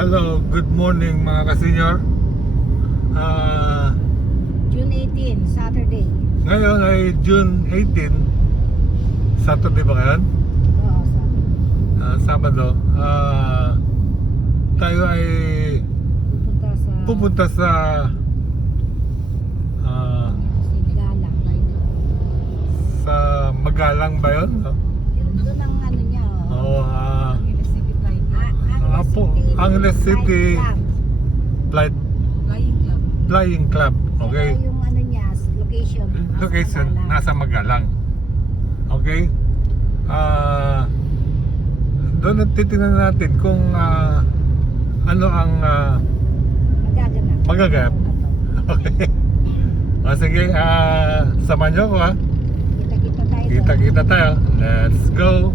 Hello, good morning mga ka-senior. June 18, Saturday. Ngayon ay June 18, Saturday ba ngayon? Oo, Saturday. Sabado. Tayo ay pupunta sa sa Magalang ba yun? Doon ang ano niya, Oo, Angeles City Flight. Angeles City Flight Flying Club. Okay. Pero yung ano niya, location Nasa Magalang. Okay. Doon titingnan natin kung ano ang magaganap. Okay. Sige, samahan niyo ako ha. Kita-kita tayo. Kita-kita tayo. Let's go.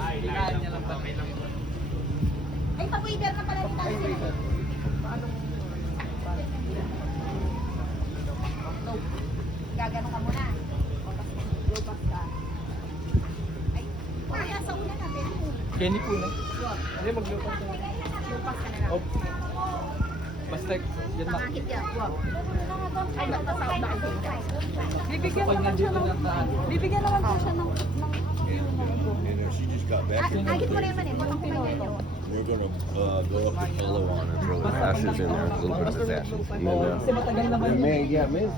Higaan niya lang ba? Ay, pag-waiter na pala ni Nancy. Gaganon ka muna. Low-pass ka. Ay, kaya sa una natin. Kenny po na. Hindi, maglupas na. Low-pass ka na lang. Oh. Basta, yan na. Bakit yan? Ay, magpasaw ba kasi? Bibigyan Pag naman siya nandito ng lang na bibigyan naman po siya ng She just got back from Agit mo na naman eh. Walang kumain nyo. They're gonna blow up the pillow on her, throw the ashes in there, a little bit of his ashes. And then, kasi matagal naman the yun. man, yeah, man's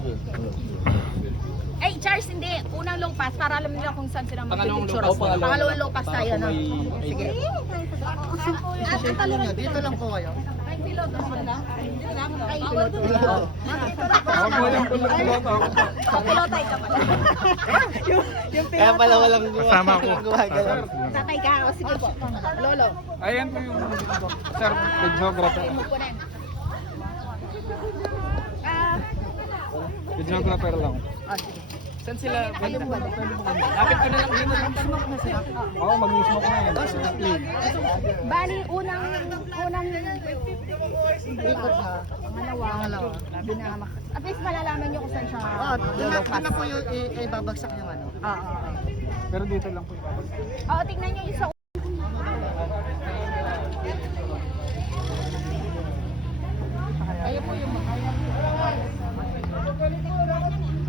Ay, Charles, hindi. Unang low pass para alam nila kung saan sila Pangalawang magpipicture. low pass. Pangalawang low pass tayo, no? Sige. Ang talon dito lang po kayo. Ay, piloto sila. Ay, piloto. Ako po yung piloto. Kapilotay ka pala. Kaya pala walang Kasama ko. Tatay ka. O, sige po. Lolo. Ayan po yung sir, videographer. Mukunin. Videographer lang. Saan sila? Lapit ko na lang din. Oo, mag-mismo ko na yan. Bali, unang ikot ha. Pangalawa. At least malalaman nyo kung saan siya. Doon na po yung ibabagsak yung ano. Oo. Pero dito lang po. Oo, tingnan nyo yung sa Ayun po yung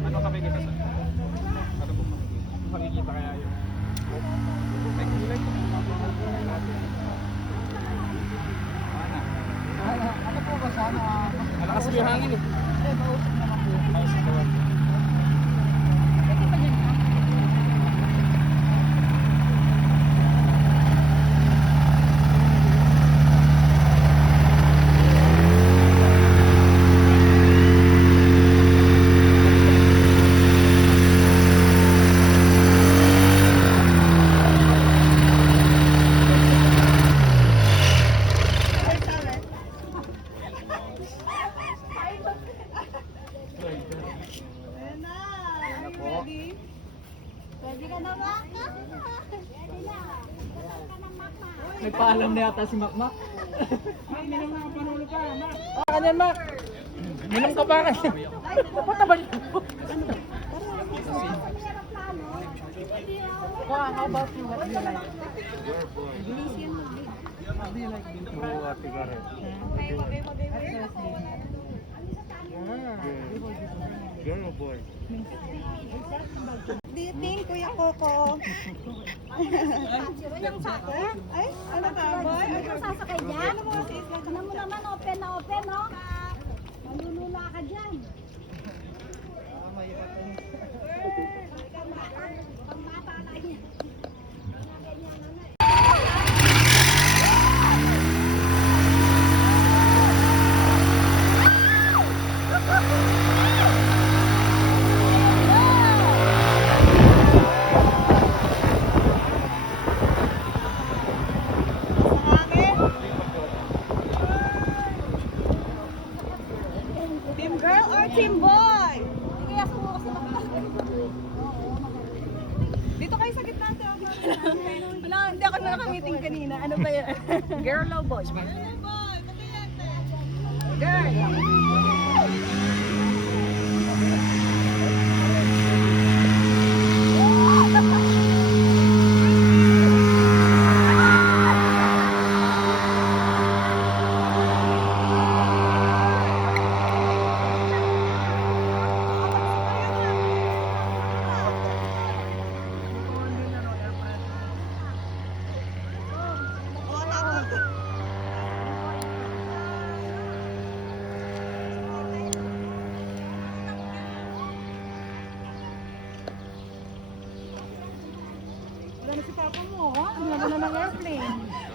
ano kami kita sa? Ano po makikita kaya yung may kulay? Ano po ba sana? Malakas po yung hangin eh. Ayos na naman. Pwede ka na ba? Nagpaalam na yata si Makmak. Minom na panulo ka, Mak. Kanyan, Mak. Minom ka pa kasi. Patabal ko. How about you? What do you like? What do you like dito, Ate Karen? Girl or boy? Do you think, Kuya Coco? Ay, ano ka, boy? Ano ka sasakay dyan? Ano mo naman, open na open, no? Malulula ka dyan. Pangmata na yan. Team girl or team boy? Kaya sumo kasi Dito kayo sa gitna. Wala, hindi ako nakamiting kanina. Ano ba yan? girl o boy? Wala na si papa mo, ha? Ginawa na ng airplane.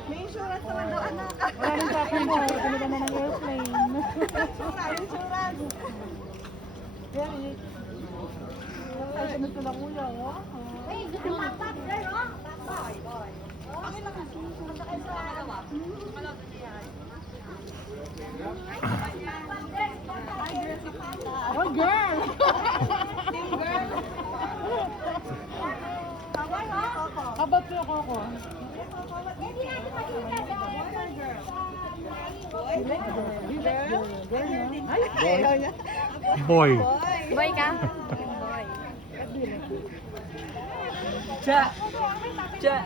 May insurance naman daw, anak. Wala na papa mo, ginawa na ng airplane. Insurance. Very. Ay, sunod ko na kuya, ha? Hey, gusto mo papa, girl, oh? Papa. Akin lang ang susunod. Oh, girl! Team girl. Papa, about yung Coco? Boy. Boy ka? Cha! Cha!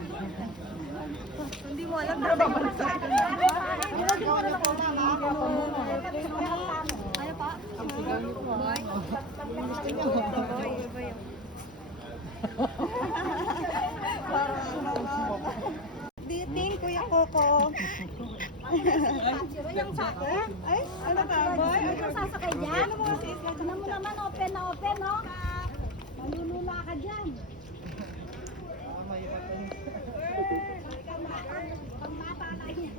Hindi mo alam na ba bansa? Ano pa? Boy? Do you think, Kuya Coco? Ay, ano ka, boy? Ano kang sasakay dyan? Ano mo naman, open na open, no? Malulula ka dyan. Pangmata na yan.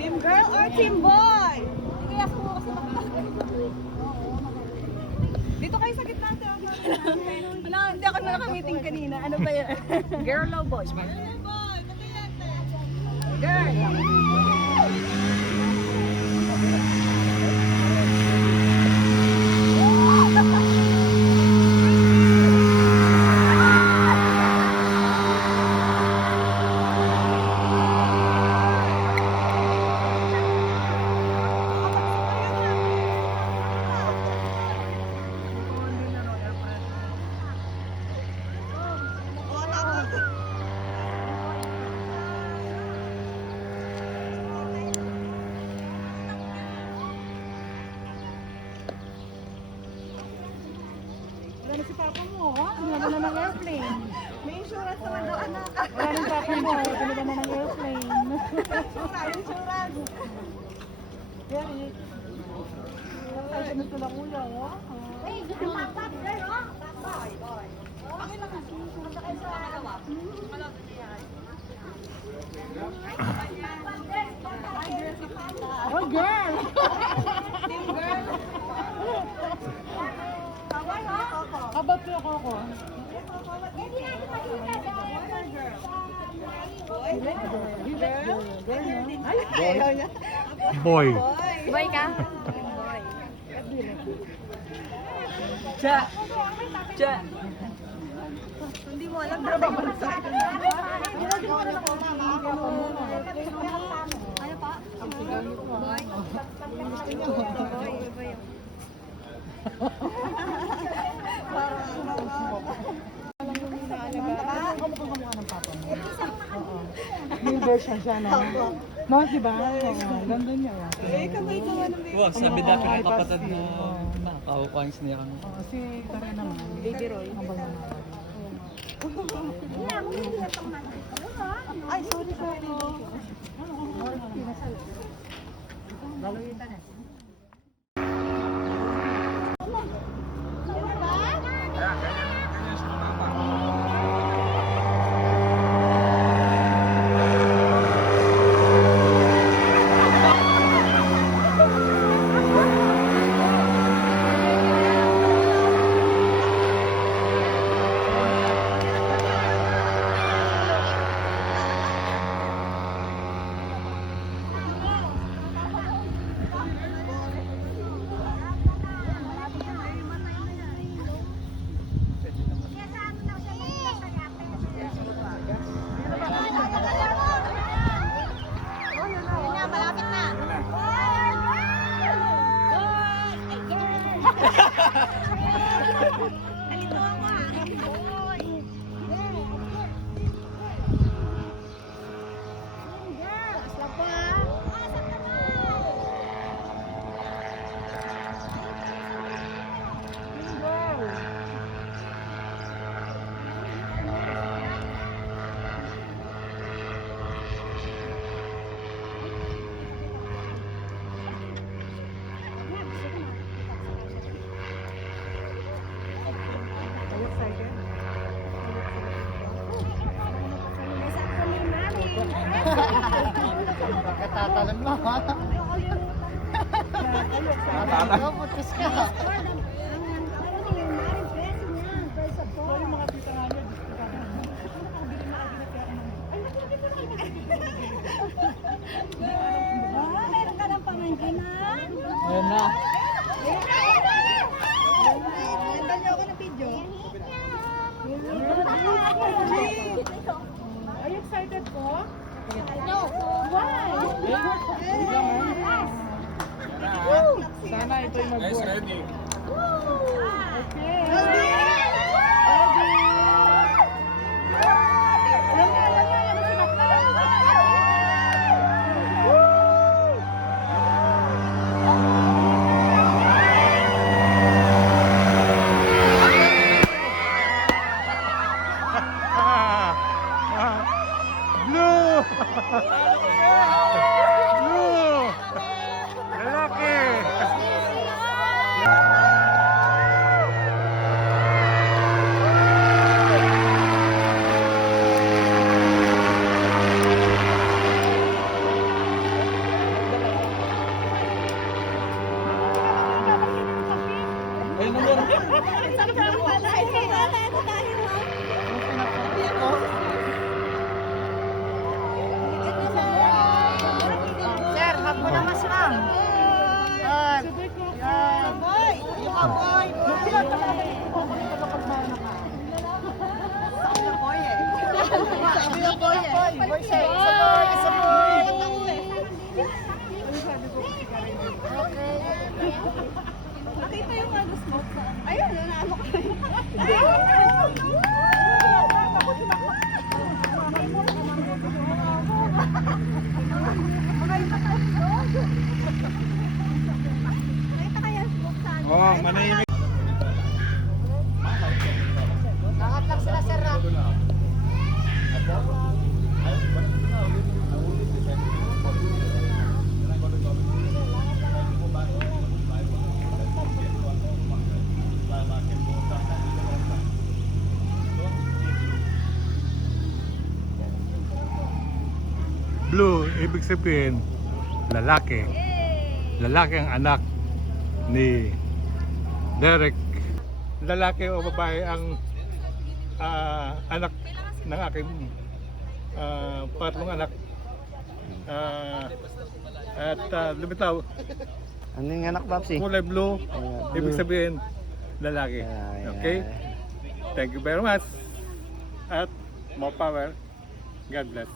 Team girl or team boy? Kaya sumo kasi Dito kayo sa gitna. Ano, hindi ako nakamiting kanina. Ano ba yan? Girl o boy? Girl. Wala na si Papa mo, ha? Wala na ng airplane. May insurance naman daw, anak. Wala na Papa mo, wala na ng airplane. Insurance. Yan eh. Ay, ganito lang kuya, ha? Hey, gusto mo papat, girl, oh? Oh, girl! Team girl. Kaway, ha? Coco. How about yung Coco? Hindi natin makita dahil Boy? Girl? Ay, Boy. Boy ka? Cha! Cha! Hindi mo alam na ba bansa? Ano pa? Boy? Boy. Kamukha ng Papa mo. Oo. May version siya na. No, diba? Oo, ganda niya. Eh, kamay ko ano ba? Wow, sabi dati ng kapatid mo. mo, nakakawapangis niya kami. Oo, si Karen naman. Baby Roy. Ang bang naman. Ay, sorry. Tatalan mo, ha? Oh, putis ka. Yung mga tita nga niya, Diyos ko ka. Nakabili na kami na kaya ako ng... Ay, Meron ka ng pamangkin na? Ayan na. Ganda niyo ako ng video. Are you excited po? Sana ito'y mag-work. Blue! Blue! Lalaki! Ayun na meron. Sir, hug mo na mas ma'am. Yan. Yan. Boy! Yung mga boy! Sabi na boy eh. Sabi na boy eh. Boy siya. Isa boy! Isa boy! Nakita yung ano smoke sa ayun, naano ko yun. Nakita kaya smoke sa ano? Oh, manahimik. Lahat lang sila sir ha. Blue, ibig sabihin, lalaki. Lalaki ang anak ni Derek. Lalaki o babae ang anak ng aking patlong anak. Lumitaw, Ano yung anak, Papsi? kulay blue, ibig sabihin, lalaki. Okay? Thank you very much. At more power. God bless.